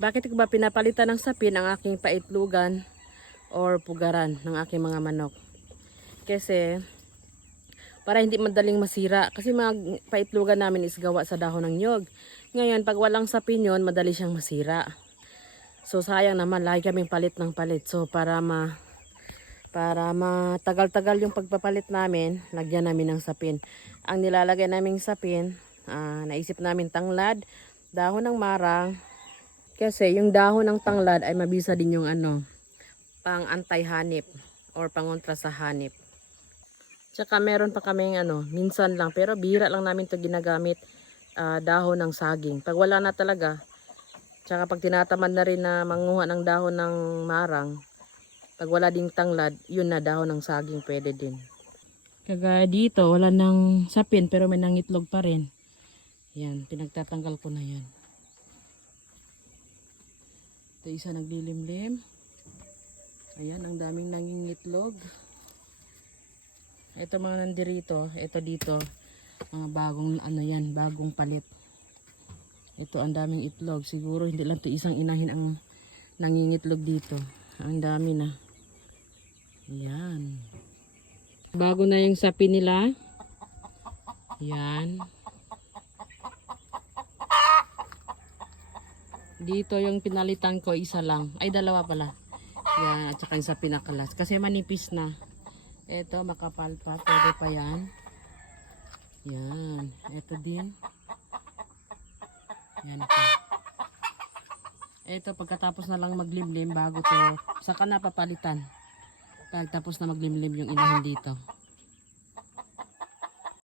Bakit ko ba pinapalitan ng sapin ang aking paitlugan or pugaran ng aking mga manok? Kasi para hindi madaling masira. Kasi mga paitlugan namin is gawa sa dahon ng nyog. Ngayon, pag walang sapin yun, madali siyang masira. So sayang naman, lagi kaming palit ng palit. So para matagal-tagal yung pagpapalit namin, lagyan namin ng sapin. Ang nilalagay naming sapin, naisip namin tanglad, dahon ng marang. Kasi yung dahon ng tanglad ay mabisa din yung pang anti-hanip or pangontra sa hanip. Tsaka meron pa kaming minsan lang, pero bihira lang namin to ginagamit, dahon ng saging. Pag wala na talaga, tsaka pag tinatamad na rin na manguha ng dahon ng marang, pag wala ding tanglad, yun na dahon ng saging pwede din. Kagaya dito, wala ng sapin pero may nangitlog pa rin. Yan, pinagtatanggal ko na yan. Ito isa naglilimlim. Ayan, ang daming nangingitlog. Ito mga nandirito, ito dito, mga bagong bagong palit. Ito ang daming itlog. Siguro hindi lang ito isang inahin ang nangingitlog dito. Ang dami na. Ayan. Bago na yung sapi nila. Ayan. Dito yung pinalitan ko, isa lang. Ay, dalawa pala. Yan, at saka yung sa pinakalas. Kasi manipis na. Ito, makapal pa. Pwede pa yan. Yan. Ito din. Yan pa. Ito, pagkatapos na lang maglimlim, bago to, saka na papalitan. Pagkatapos na maglimlim yung inahin dito.